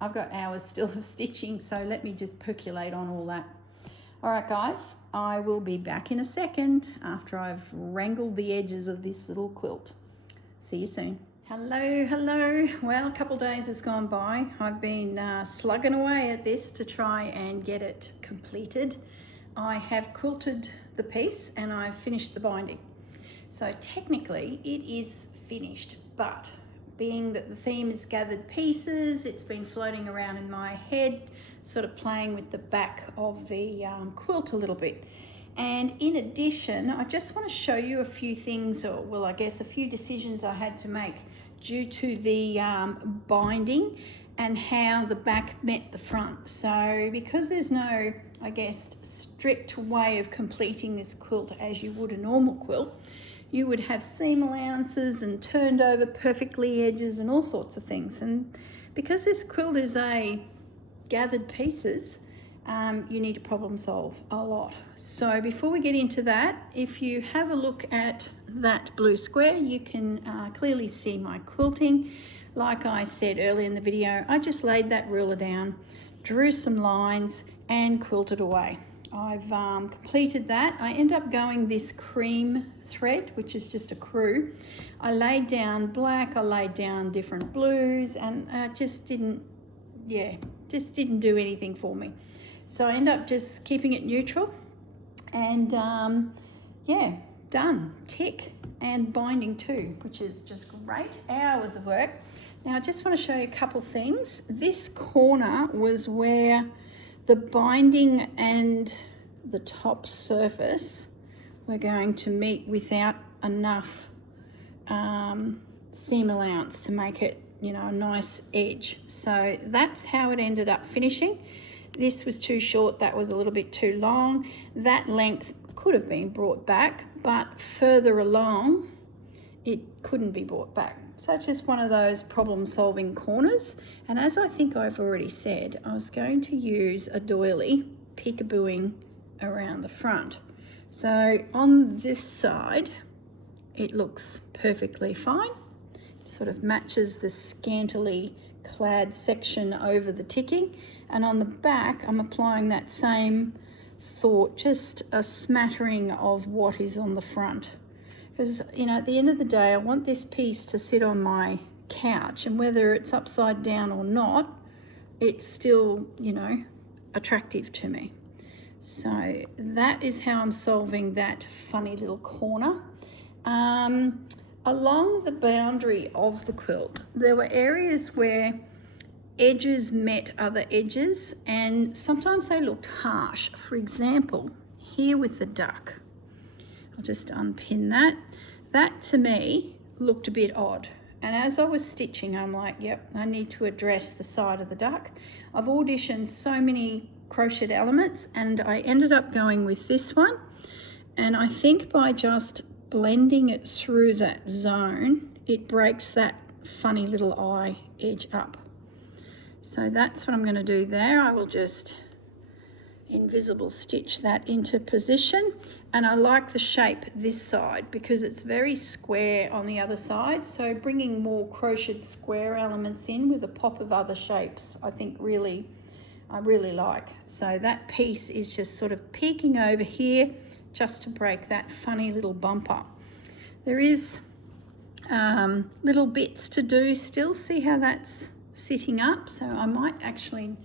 I've got hours still of stitching, so let me just percolate on all that. All right, guys, I will be back in a second after I've wrangled the edges of this little quilt. See you soon. Hello. Well, a couple days has gone by. I've been slugging away at this to try and get it completed. I have quilted the piece and I've finished the binding. So technically it is finished, but being that the theme is gathered pieces, it's been floating around in my head, sort of playing with the back of the quilt a little bit. And in addition, I just want to show you a few things, or well, I guess a few decisions I had to make due to the binding and how the back met the front. So because there's no, I guess, strict way of completing this quilt as you would a normal quilt, you would have seam allowances and turned over perfectly edges and all sorts of things. And because this quilt is a gathered pieces, you need to problem solve a lot. So before we get into that, if you have a look at that blue square, you can clearly see my quilting. Like I said earlier in the video, I just laid that ruler down, drew some lines and quilted away. I've completed that. I end up going this cream thread, which is just a crew. I laid down black, I laid down different blues, and just didn't do anything for me. So I end up just keeping it neutral and yeah, done, tick, and binding too, which is just great. Hours of work. Now I just want to show you a couple things. This corner was where the binding and the top surface were going to meet without enough seam allowance to make it, you know, a nice edge. So that's how it ended up finishing. This was too short, that was a little bit too long. That length could have been brought back, but further along, it couldn't be brought back. So it's just one of those problem-solving corners. And as I think I've already said, I was going to use a doily peekabooing around the front. So on this side, it looks perfectly fine. It sort of matches the scantily clad section over the ticking. And on the back, I'm applying that same thought, just a smattering of what is on the front. Because, you know, at the end of the day, I want this piece to sit on my couch, and whether it's upside down or not, it's still, you know, attractive to me. So that is how I'm solving that funny little corner. Along the boundary of the quilt, there were areas where edges met other edges, and sometimes they looked harsh. For example, here with the duck, I'll just unpin that. That to me looked a bit odd. And as I was stitching, I'm like, yep, I need to address the side of the duck. I've auditioned so many crocheted elements, and I ended up going with this one. And I think by just blending it through that zone, it breaks that funny little eye edge up. So that's what I'm going to do there. I will just invisible stitch that into position, and I like the shape this side because it's very square on the other side, so bringing more crocheted square elements in with a pop of other shapes I think I really like. So that piece is just sort of peeking over here just to break that funny little bumper. There is little bits to do still. See how that's sitting up? So I might actually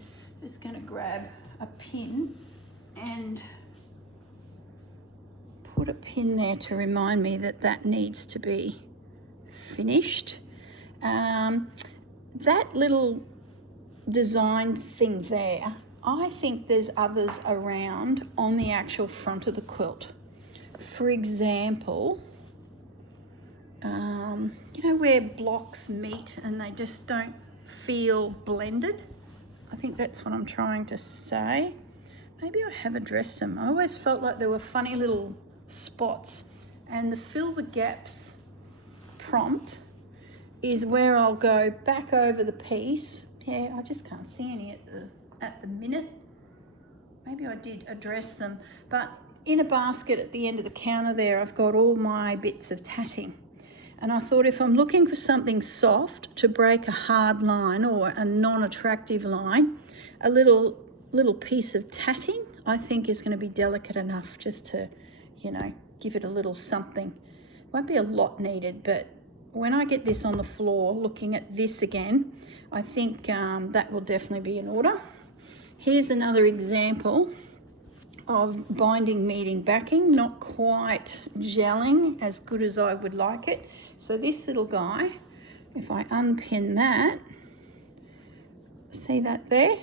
just going to grab a pin and put a pin there to remind me that that needs to be finished. That little design thing there, I think there's others around on the actual front of the quilt. For example, you know where blocks meet and they just don't feel blended? I think that's what I'm trying to say. Maybe I have addressed them. I always felt like there were funny little spots, and the fill the gaps prompt is where I'll go back over the piece. Yeah, I just can't see any at the minute. Maybe I did address them, but in a basket at the end of the counter there, I've got all my bits of tatting. And I thought if I'm looking for something soft to break a hard line or a non-attractive line, a little piece of tatting I think is going to be delicate enough just to, you know, give it a little something. Won't be a lot needed, but when I get this on the floor looking at this again, I think that will definitely be in order. Here's another example of binding, meeting, backing, not quite gelling as good as I would like it. So this little guy, if I unpin that, see that there?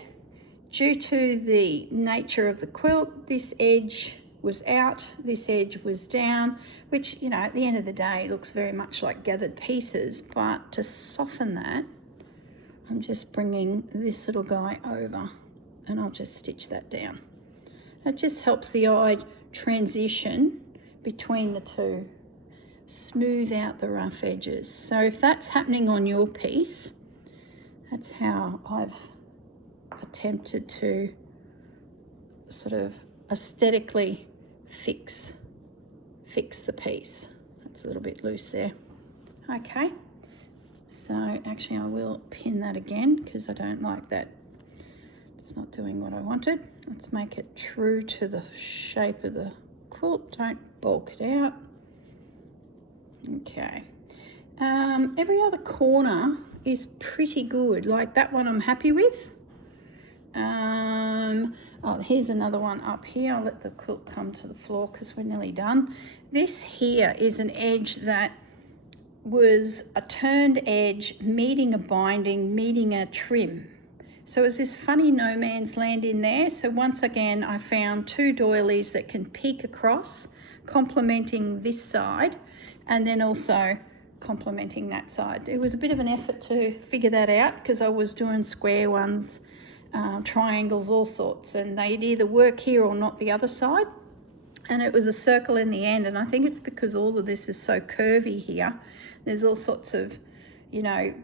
Due to the nature of the quilt, this edge was out, this edge was down, which, you know, at the end of the day looks very much like gathered pieces, but to soften that, I'm just bringing this little guy over and I'll just stitch that down. It just helps the eye transition between the two, smooth out the rough edges. So if that's happening on your piece, that's how I've attempted to sort of aesthetically fix the piece. That's a little bit loose there. Okay, so actually I will pin that again because I don't like that. It's not doing what I wanted. Let's make it true to the shape of the quilt. Don't bulk it out. Okay. Every other corner is pretty good. Like that one I'm happy with. Oh, here's another one up here. I'll let the quilt come to the floor because we're nearly done. This here is an edge that was a turned edge meeting a binding, meeting a trim. So it's this funny no man's land in there. So once again, I found two doilies that can peek across, complementing this side, and then also complementing that side. It was a bit of an effort to figure that out because I was doing square ones, triangles, all sorts, and they'd either work here or not the other side. And it was a circle in the end, and I think it's because all of this is so curvy here. There's all sorts of, you know,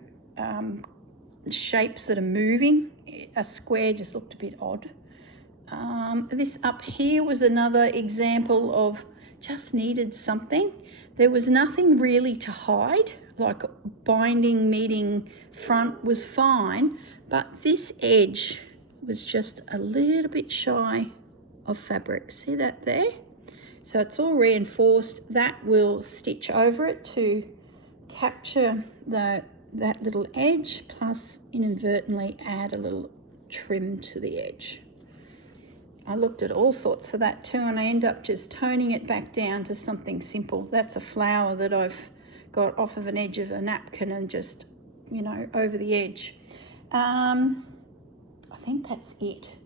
shapes that are moving. A square just looked a bit odd. This up here was another example of just needed something. There was nothing really to hide, like binding, meeting, front was fine, but this edge was just a little bit shy of fabric. See that there? So it's all reinforced. That will stitch over it to capture that little edge, plus inadvertently add a little trim to the edge. I looked at all sorts of that too, and I end up just toning it back down to something simple. That's a flower that I've got off of an edge of a napkin and just, you know, over the edge. I think that's it.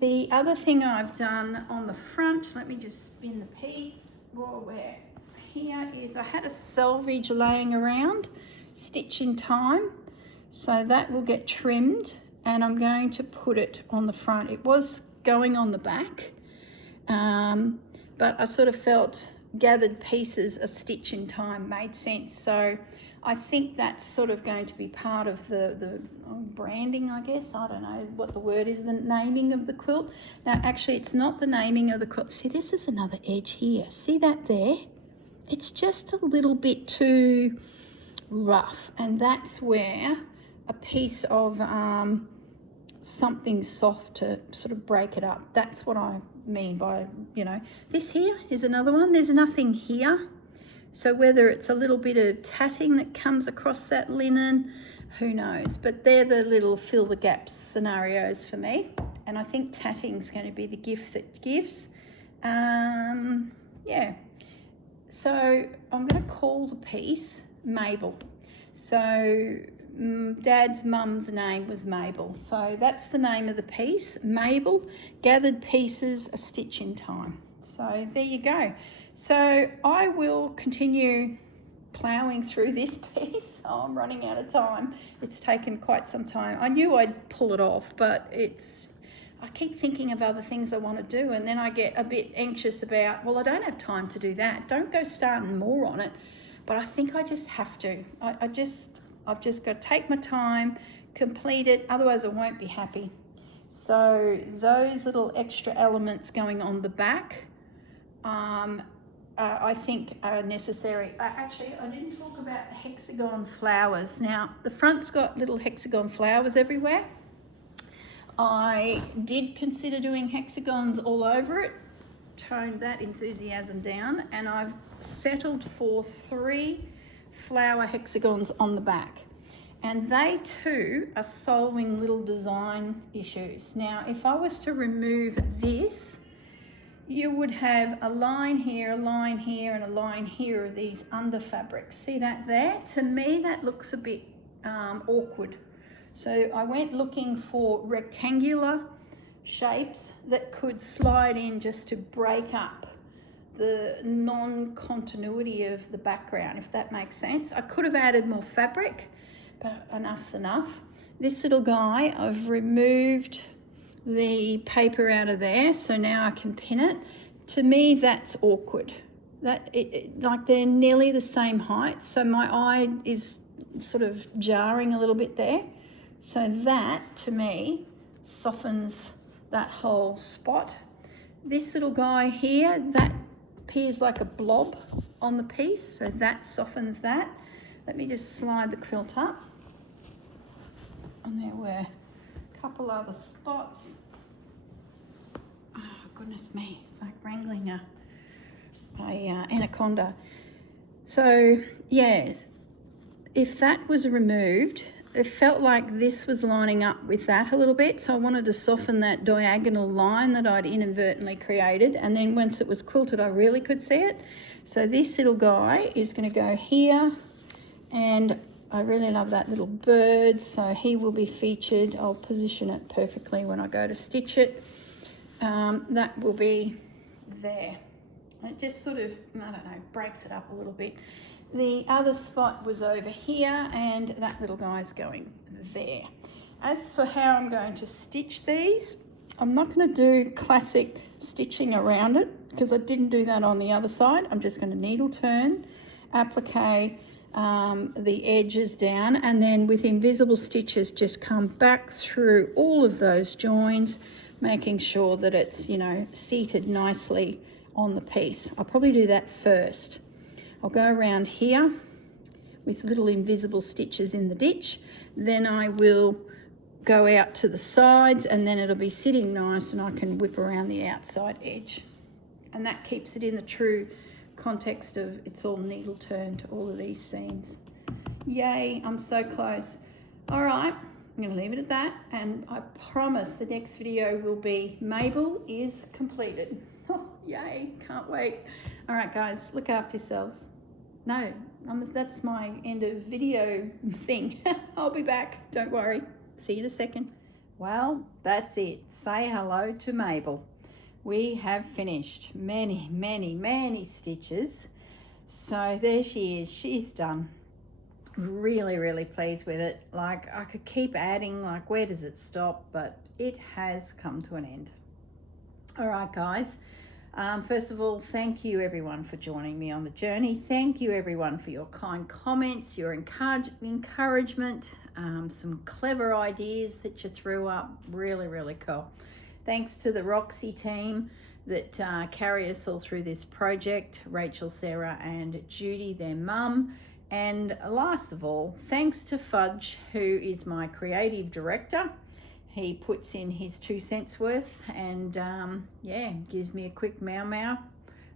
The other thing I've done on the front, let me just spin the piece while we're here, is I had a selvage laying around, stitch in time. So that will get trimmed, and I'm going to put it on the front. It was going on the back, but I sort of felt gathered pieces a stitch in time made sense. So I think that's sort of going to be part of the branding, I guess. I don't know what the word is, the naming of the quilt. Now, actually, it's not the naming of the quilt. See, this is another edge here. See that there? It's just a little bit too rough, and that's where a piece of something soft to sort of break it up. That's what I mean by, you know, this here is another one. There's nothing here. So whether it's a little bit of tatting that comes across that linen, who knows? But they're the little fill the gaps scenarios for me. And I think tatting's going to be the gift that gives. Yeah. So I'm going to call the piece Mabel. So Dad's mum's name was Mabel. So that's the name of the piece, Mabel, gathered pieces, a stitch in time. So there you go. So I will continue ploughing through this piece. Oh, I'm running out of time. It's taken quite some time. I knew I'd pull it off, but I keep thinking of other things I want to do, and then I get a bit anxious about, well, I don't have time to do that. Don't go starting more on it. But I think I just have to. I've just got to take my time, complete it, otherwise I won't be happy. So those little extra elements going on the back, I think are necessary. Actually, I didn't talk about the hexagon flowers. Now, the front's got little hexagon flowers everywhere. I did consider doing hexagons all over it, toned that enthusiasm down, and I've settled for 3 flower hexagons on the back. And they too are solving little design issues. Now, if I was to remove this, you would have a line here, a line here, and a line here of these under fabrics. See that there? To me, that looks a bit awkward. So I went looking for rectangular shapes that could slide in just to break up the non-continuity of the background, if that makes sense. I could have added more fabric, but enough's enough. This little guy, I've removed the paper out of there, so now I can pin it. To me, that's awkward. Like they're nearly the same height, so my eye is sort of jarring a little bit there. So that, to me, softens that whole spot. This little guy here, that appears like a blob on the piece, so that softens that. Let me just slide the quilt up. And there were a couple other spots. Oh, goodness me, it's like wrangling a anaconda. So, yeah, if that was removed, it felt like this was lining up with that a little bit, so I wanted to soften that diagonal line that I'd inadvertently created, and then once it was quilted I really could see it. So this little guy is going to go here, and I really love that little bird, so he will be featured. I'll position it perfectly when I go to stitch it. That will be there. It just sort of, I don't know, breaks it up a little bit. The other spot was over here, and that little guy's going there. As for how I'm going to stitch these, I'm not going to do classic stitching around it because I didn't do that on the other side. I'm just going to needle turn, applique the edges down, and then with invisible stitches just come back through all of those joins, making sure that it's, you know, seated nicely on the piece. I'll probably do that first. I'll go around here with little invisible stitches in the ditch. Then I will go out to the sides, and then it'll be sitting nice and I can whip around the outside edge. And that keeps it in the true context of it's all needle turned, all of these seams. Yay, I'm so close. All right, I'm gonna leave it at that, and I promise the next video will be Mabel is completed. Oh, yay, can't wait. All right, guys, look after yourselves. No, that's my end of video thing. I'll be back, don't worry. See you in a second. Well, that's it. Say hello to Mabel. We have finished many, many, many stitches. So there she is, she's done. Really, really pleased with it. Like, I could keep adding, like, where does it stop? But it has come to an end. All right, guys. First of all, thank you everyone for joining me on the journey. Thank you everyone for your kind comments, your encouragement, some clever ideas that you threw up. Really, really cool. Thanks to the Roxy team that carry us all through this project, Rachel, Sarah and Judy, their mum. And last of all, thanks to Fudge, who is my creative director. He puts in his 2 cents worth and yeah, gives me a quick meow meow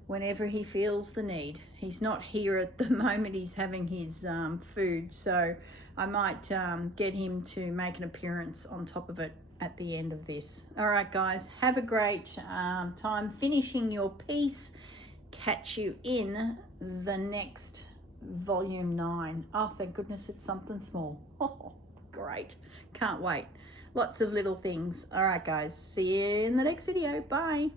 whenever he feels the need. He's not here at the moment, he's having his food, so I might get him to make an appearance on top of it at the end of this. All right, guys, have a great time finishing your piece. Catch you in the next volume 9. Oh, thank goodness it's something small. Oh, great. Can't wait. Lots of little things. All right, guys. See you in the next video. Bye.